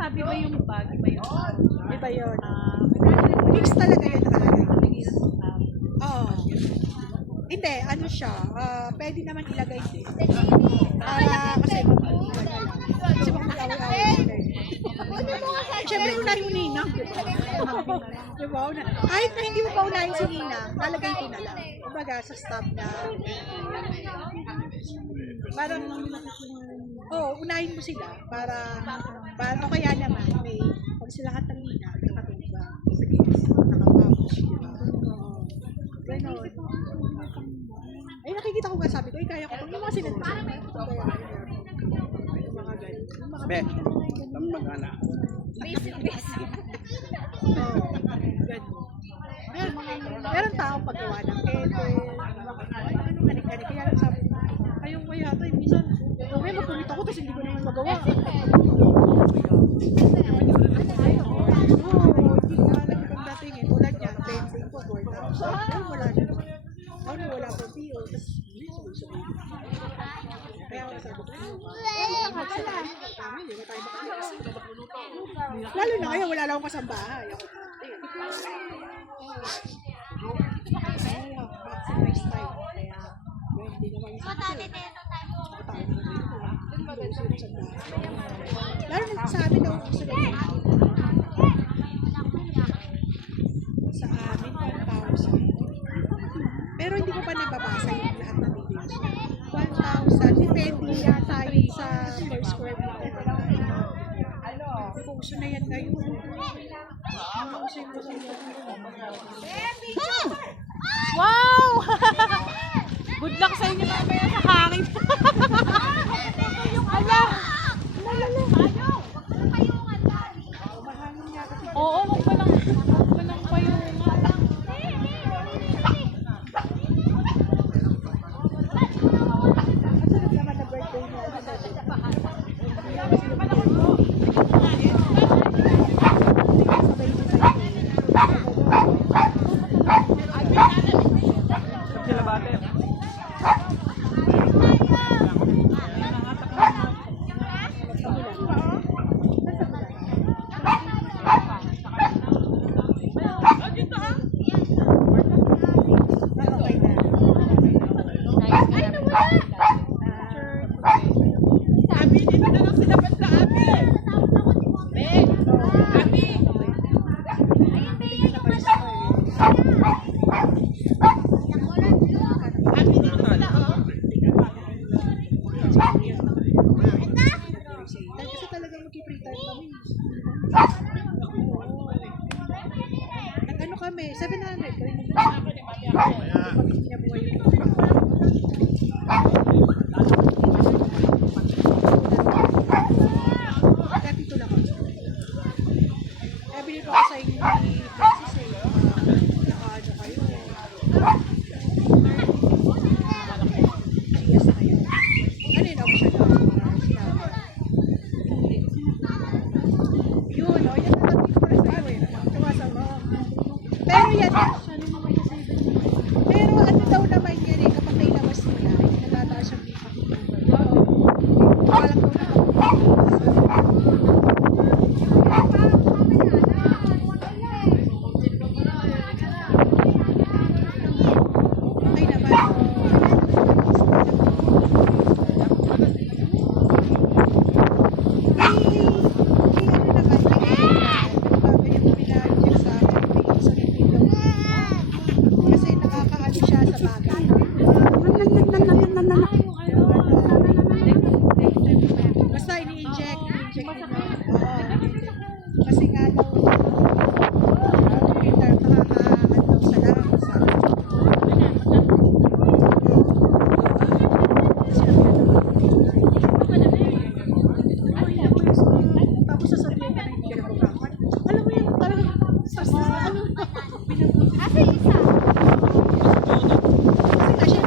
Sabi ba yung bag? Iba yun. Fix talaga yun nakalagay. Oo. Hindi, ano siya, pwede naman ilagay din. Kasi mag-away-away sila. Siyempre, unahin mo Ninang. Diba? Kahit na hindi mo pa unahin si Ninang, lalagay ko na lang. Kumbaga, sa stop na. Parang, unahin mo sila para o kaya naman, pag sila lahat ng Ninang, nakatuba. Sige, nakapapos. Ganon. Ay, nakikita ko nga, sabi ko, kaya ko itong mga sinabi sa mga gano'n. Be, mag-ana. Basic. Meron taong paggawa ng kettle, anong ganik-ganik. Kaya lang sabi ko, ayaw ko yata, minsan, may magkumita ko, tapos hindi ko naman magawa. Hindi nga alam kung dating eh. Tulad niya, bending ko, board out. Wala na naman. Wala pa PO, tapos sumusubay. Kaya ako sabi ko, hindi na tayo makakas. Lalo na ngayon, wala lang akong kasambahay. Ako next time. Kaya, hindi naman yung lalo na sa amin daw gusto na sa amin 1,000. Pero hindi ko pa nababasa yung lahat ng videos. 1,000. Depende yata yun sa per square meter. Puso na yan ngayon. Wow! Good luck sa inyo mamaya sa hangin. Ala! Oo, magpalang payungan. Masarap naman na birthday mo. Sila bate. Kasi talagang mag-free time kami. Nag-ano kami, 700. Dito lang ako. Kaya binili ko sa inyo ni Francis eh. Naka-ano kayo. Yes na kayo. Ano yun ako siya daw? Yun, o. Yan ang natin ko na sa iyo. Tumasama. Pero yan, pero ano daw naman yan eh, kapag nailabas mo na, nagtataas siyang di pakikita. Walang daw naman. Okay naman. Kasi nakakaano siya sa bagay. Basta ini-inject. Kasi nga daw, Peter, nakakaano daw sa langas. Tapos sasabihin ka na hindi ka na bukakan. Alam mo yun, parang ano? Asa isa? Kasi na siya.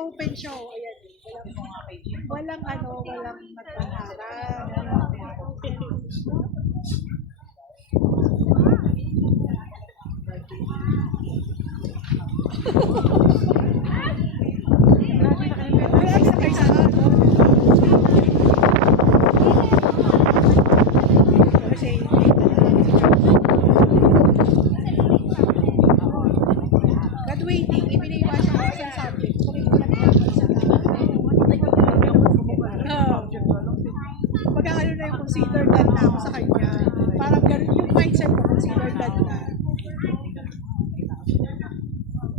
open siya, oh. Ayan. Walang nagpanharap. Ay, sa kaysa ano. Kasi, graduating, ibiniwasan ko sa subject. Kung ito lang yan, pagka ano na yung consider done na ako sa kanya. Parang ganun yung mindset ko, consider done na.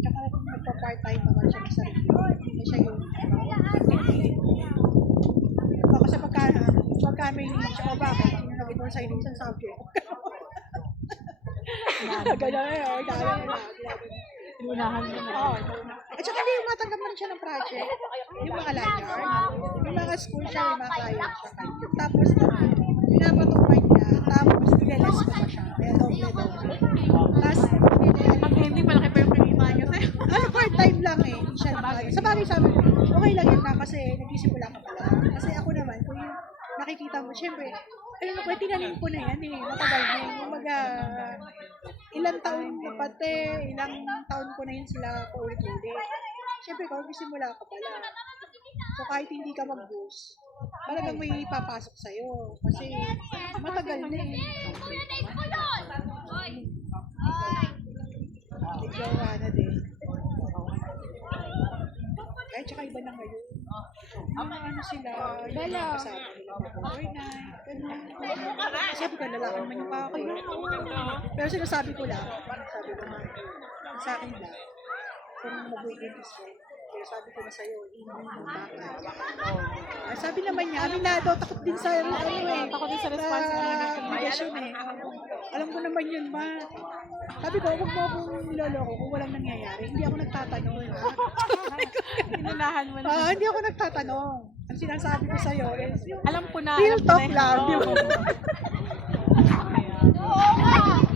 Tsaka nagpa-part-time naman siya sa sarili. Hindi na siya yung kasi pagka may hindi siya, bakit? Sino nag-ito sa isang subject? Ganyan eh, Inunahan mo na. Oo. At saka hindi matanggap man siya ng project. Yung mga lanyard, yung mga school siya, yung mga client siya. Tapos, pinapatupan niya, tapos nilalas ko pa siya. Kaya doble. Tapos, Pag hindi, malaki pa yung kinita niyo sa'yo. part-time lang eh. Hindi siya sa bagay sabi ko, okay lang yun na kasi nag-isimula ka pala. Kasi ako naman, kung yung nakikita mo, syempre, alam mo, tinanim ko na yan eh. Matagal na yun. Kumaga, ilang taon na pati, ilang taon ko na yun sila paulit-ulit. Siyempre, kung nagsimula ka pala. So, kahit hindi ka mag-boost, talagang may papasok sa'yo. Kasi, matagal na eh. Ikaw na din. Kahit tsaka iba na ngayon. Ano sila, yung mga kasama nila, overnight, ganun. Sabi ko, lalaki naman yung kakayo. Pero sinasabi ko lang, sabi ko nga, sa akin lang, kung mag-buntis ko, pero sabi ko na sa'yo, hindi mo baka. Sabi naman niya, aminado, takot din sa Takot din sa responsibility ng komunikasyon eh. Alam ko naman yun, ma. Sabi ko, huwag mo akong niloloko kung walang nangyayari. Hindi ako nagtatanong. Inunahan mo na. Hindi ako nagtatanong. Ang sinasabi ko sa'yo is, Alam ko na. real alam ko talk na. lang. Di Oo. ba?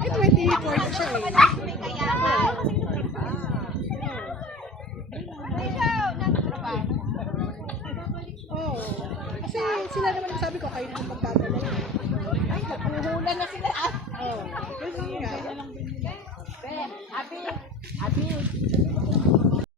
Eh, 24 na siya eh. Oo. Kasi sila naman ang sabi ko, kayo naman magdadala. Ay, nakuhulan na sila. Oo. Kasi nga. Abi,